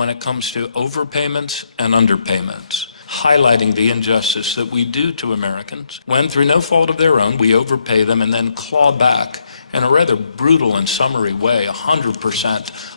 when it comes to overpayments and underpayments, highlighting the injustice that we do to Americans when, through no fault of their own, we overpay them and then claw back in a rather brutal and summary way 100%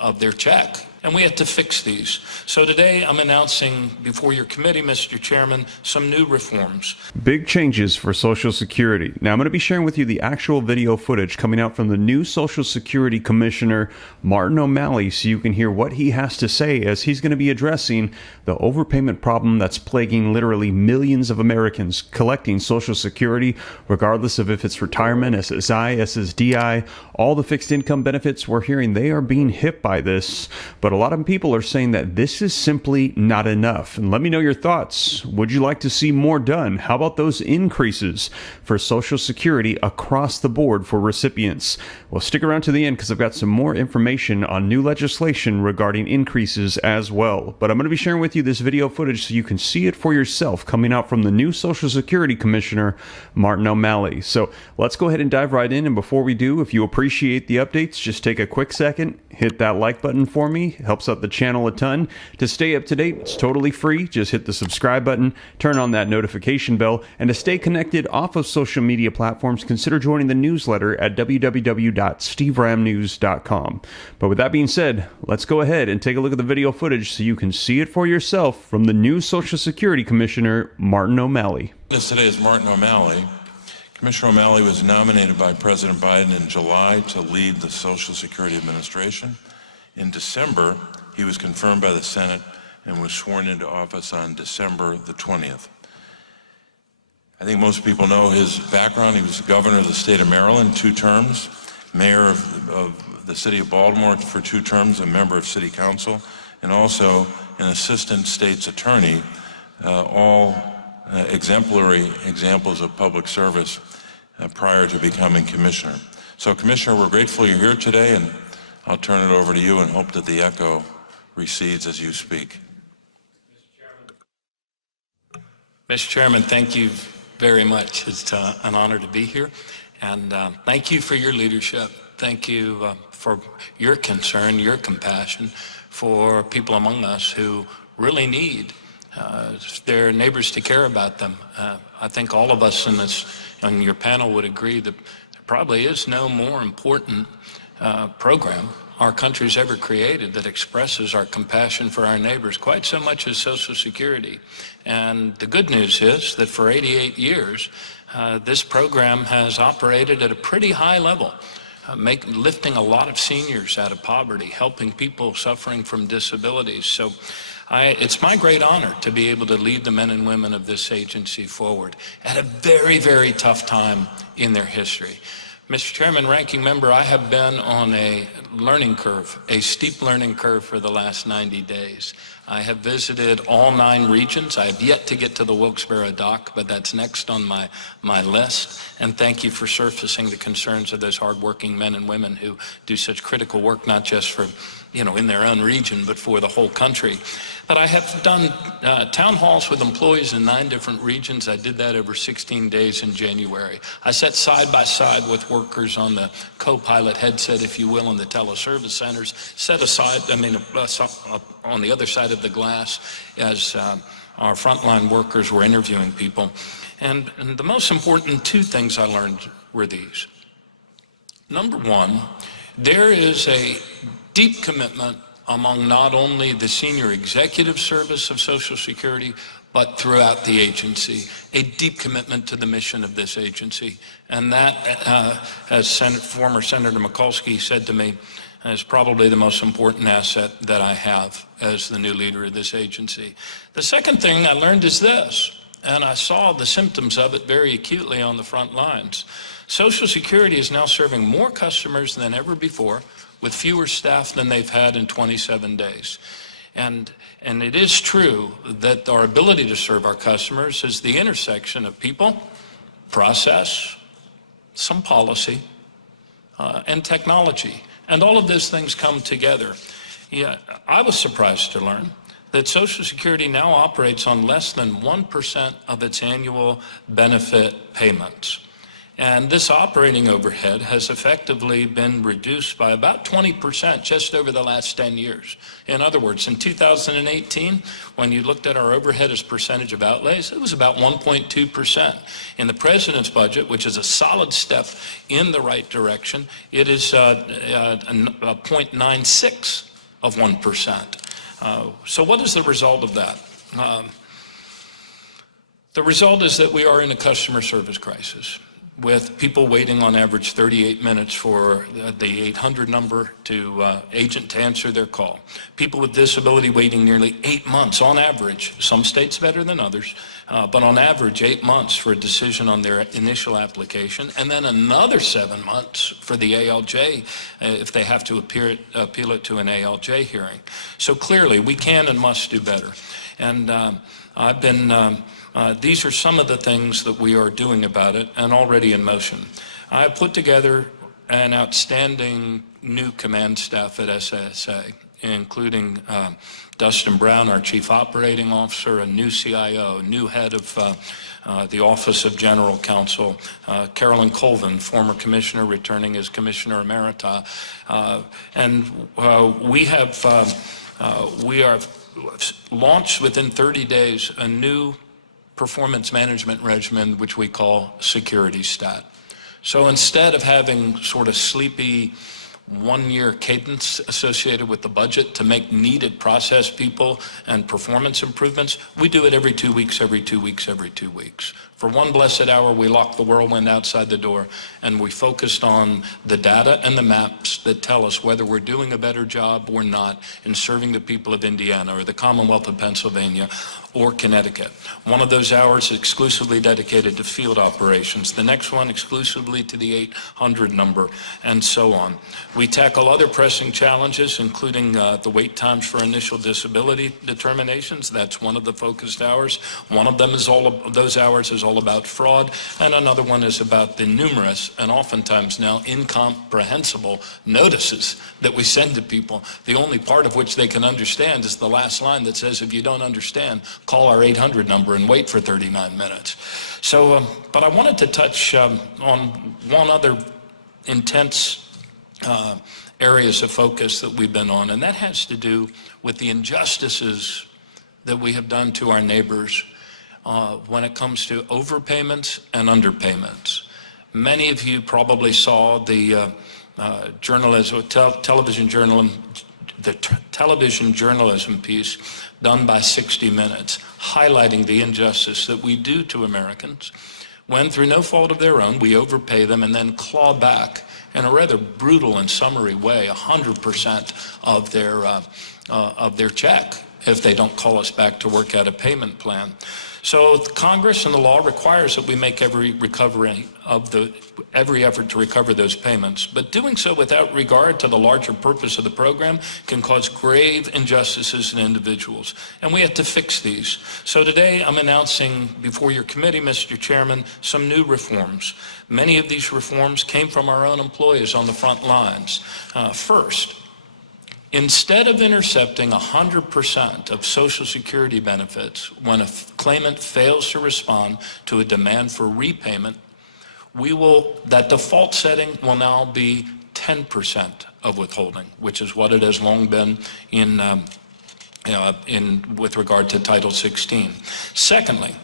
of their check. And we have to fix these. So today I'm announcing before your committee, Mr. Chairman, some new reforms. Big changes for Social Security. Now I'm going to be sharing with you the actual video footage coming out from the new Social Security Commissioner, Martin O'Malley, so you can hear what he has to say as he's going to be addressing the overpayment problem that's plaguing literally millions of Americans collecting Social Security, regardless of if it's retirement, SSI, SSDI, all the fixed income benefits. We're hearing they are being hit by this, but a lot of people are saying that this is simply not enough. And let me know your thoughts. Would you like to see more done? How about those increases for Social Security across the board for recipients? Well, stick around to the end because I've got some more information on new legislation regarding increases as well. But I'm going to be sharing with you this video footage so you can see it for yourself coming out from the new Social Security Commissioner, Martin O'Malley. So let's go ahead and dive right in. And before we do, if you appreciate the updates, just take a quick second, hit that like button for me. It helps out the channel a ton. To stay up to date, it's totally free. Just hit the subscribe button, turn on that notification bell, and to stay connected off of social media platforms, consider joining the newsletter at www.steveramnews.com. But with that being said, let's go ahead and take a look at the video footage so you can see it for yourself from the new Social Security Commissioner, Martin O'Malley. This today is Martin O'Malley. Commissioner O'Malley was nominated by President Biden in July to lead the Social Security Administration. In December, he was confirmed by the Senate and was sworn into office on December the 20th. I think most people know his background. He was governor of the state of Maryland 2 terms, mayor of the city of Baltimore for 2 terms, a member of city council, and also an assistant state's attorney, all exemplary examples of public service prior to becoming commissioner. So, Commissioner, we're grateful you're here today, and I'll turn it over to you and hope that the echo recedes as you speak. Mr. Chairman, thank you very much. It's an honor to be here. And thank you for your leadership. Thank you for your concern, your compassion for people among us who really need their neighbors to care about them. I think all of us on your panel would agree that there probably is no more important program our country's ever created that expresses our compassion for our neighbors quite so much as Social Security. And the good news is that for 88 years, this program has operated at a pretty high level, lifting a lot of seniors out of poverty, helping people suffering from disabilities. So it's my great honor to be able to lead the men and women of this agency forward at a very, very tough time in their history. Mr. Chairman, Ranking Member, I have been on a learning curve, a steep learning curve for the last 90 days. I have visited all 9 regions. I have yet to get to the Wilkes-Barre dock, but that's next on my list. And thank you for surfacing the concerns of those hardworking men and women who do such critical work, not just for, in their own region, but for the whole country. But I have done town halls with employees in 9 different regions. I did that over 16 days in January. I sat side by side with workers on the co-pilot headset, if you will, in the teleservice centers, on the other side of the glass as our frontline workers were interviewing people. And the most important 2 things I learned were these. Number 1, there is a deep commitment among not only the senior executive service of Social Security, but throughout the agency, a deep commitment to the mission of this agency. And that, as former Senator Mikulski said to me, is probably the most important asset that I have as the new leader of this agency. The second thing I learned is this, and I saw the symptoms of it very acutely on the front lines. Social Security is now serving more customers than ever before, with fewer staff than they've had in 27 days. And it is true that our ability to serve our customers is the intersection of people, process, some policy, and technology. And all of those things come together. Yeah, I was surprised to learn that Social Security now operates on less than 1% of its annual benefit payments. And this operating overhead has effectively been reduced by about 20% just over the last 10 years. In other words, in 2018, when you looked at our overhead as percentage of outlays, it was about 1.2%. In the president's budget, which is a solid step in the right direction, it is 0.96 of 1%. So what is the result of that? The result is that we are in a customer service crisis, with people waiting on average 38 minutes for the 800 number agent to answer their call. People with disability waiting nearly 8 months on average, some states better than others, but on average 8 months for a decision on their initial application, and then another 7 months for the ALJ if they have to appeal it to an ALJ hearing. So clearly we can and must do better. And these are some of the things that we are doing about it and already in motion. I have put together an outstanding new command staff at SSA, including Dustin Brown, our Chief Operating Officer, a new CIO, new head of the Office of General Counsel, Carolyn Colvin, former commissioner, returning as Commissioner Emerita. We are launched within 30 days a new performance management regimen, which we call Security Stat. So instead of having sort of sleepy one-year cadence associated with the budget to make needed process people and performance improvements, we do it every 2 weeks, every 2 weeks, every 2 weeks. For one blessed hour, we lock the whirlwind outside the door, and we focused on the data and the maps that tell us whether we're doing a better job or not in serving the people of Indiana or the Commonwealth of Pennsylvania or Connecticut. One of those hours exclusively dedicated to field operations, the next one exclusively to the 800 number, and so on. We tackle other pressing challenges, including the wait times for initial disability determinations. That's one of the focused hours. One of them is those hours is all about fraud, and another one is about the numerous and oftentimes now incomprehensible notices that we send to people, the only part of which they can understand is the last line that says, if you don't understand, call our 800 number and wait for 39 minutes. So, but I wanted to touch on one other intense areas of focus that we've been on, and that has to do with the injustices that we have done to our neighbors when it comes to overpayments and underpayments. Many of you probably saw the television journalism piece done by 60 Minutes, highlighting the injustice that we do to Americans when, through no fault of their own, we overpay them and then claw back in a rather brutal and summary way 100% of their check if they don't call us back to work out a payment plan. So Congress and the law requires that we make every effort to recover those payments, but doing so without regard to the larger purpose of the program can cause grave injustices in individuals, and we have to fix these. So today I'm announcing before your committee, Mr. Chairman, some new reforms. Many of these reforms came from our own employees on the front lines. First, instead of intercepting 100% of Social Security benefits when a claimant fails to respond to a demand for repayment, that default setting will now be 10% of withholding, which is what it has long been with regard to Title 16. Secondly,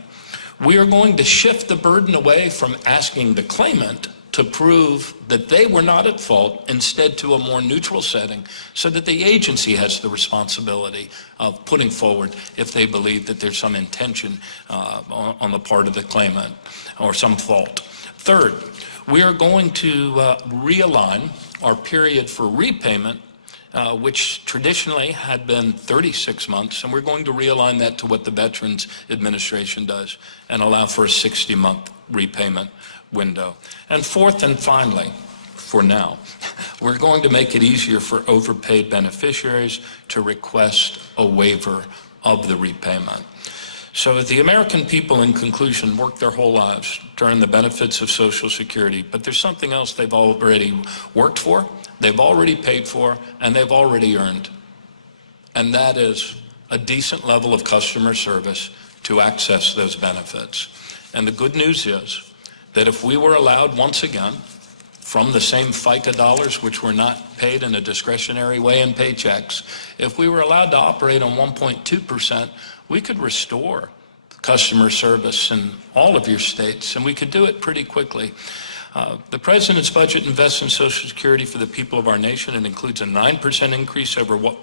we are going to shift the burden away from asking the claimant to prove that they were not at fault, instead to a more neutral setting, so that the agency has the responsibility of putting forward if they believe that there's some intention on the part of the claimant or some fault. Third, we are going to realign our period for repayment, which traditionally had been 36 months, and we're going to realign that to what the Veterans Administration does and allow for a 60-month repayment window. And fourth and finally, for now, we're going to make it easier for overpaid beneficiaries to request a waiver of the repayment. So the American people, in conclusion, work their whole lives to earn the benefits of Social Security, but there's something else they've already worked for, they've already paid for, and they've already earned. And that is a decent level of customer service to access those benefits. And the good news is that if we were allowed once again, from the same FICA dollars, which were not paid in a discretionary way in paychecks, if we were allowed to operate on 1.2%, we could restore customer service in all of your states, and we could do it pretty quickly. The President's budget invests in Social Security for the people of our nation. It includes a 9% increase over what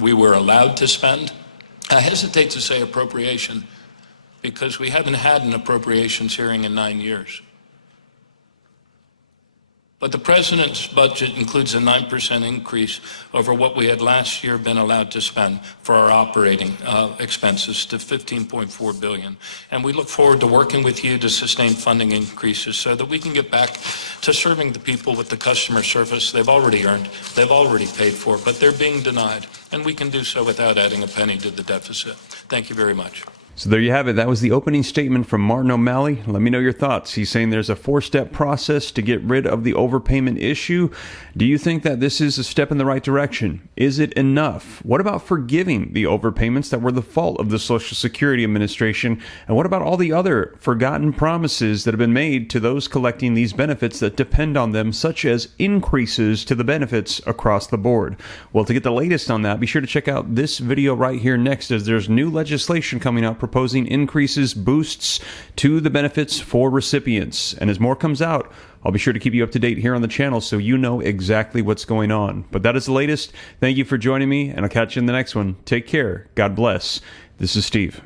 we were allowed to spend. I hesitate to say appropriation because we haven't had an appropriations hearing in 9 years. But the President's budget includes a 9% increase over what we had last year been allowed to spend for our operating expenses to $15.4 billion. And we look forward to working with you to sustain funding increases so that we can get back to serving the people with the customer service they've already earned, they've already paid for, but they're being denied. And we can do so without adding a penny to the deficit. Thank you very much. So there you have it. That was the opening statement from Martin O'Malley. Let me know your thoughts. He's saying there's a 4-step process to get rid of the overpayment issue. Do you think that this is a step in the right direction? Is it enough? What about forgiving the overpayments that were the fault of the Social Security Administration? And what about all the other forgotten promises that have been made to those collecting these benefits that depend on them, such as increases to the benefits across the board? Well, to get the latest on that, be sure to check out this video right here next, as there's new legislation coming out proposing increases, boosts to the benefits for recipients. And as more comes out, I'll be sure to keep you up to date here on the channel so you know exactly what's going on. But that is the latest. Thank you for joining me, and I'll catch you in the next one. Take care. God bless. This is Steve.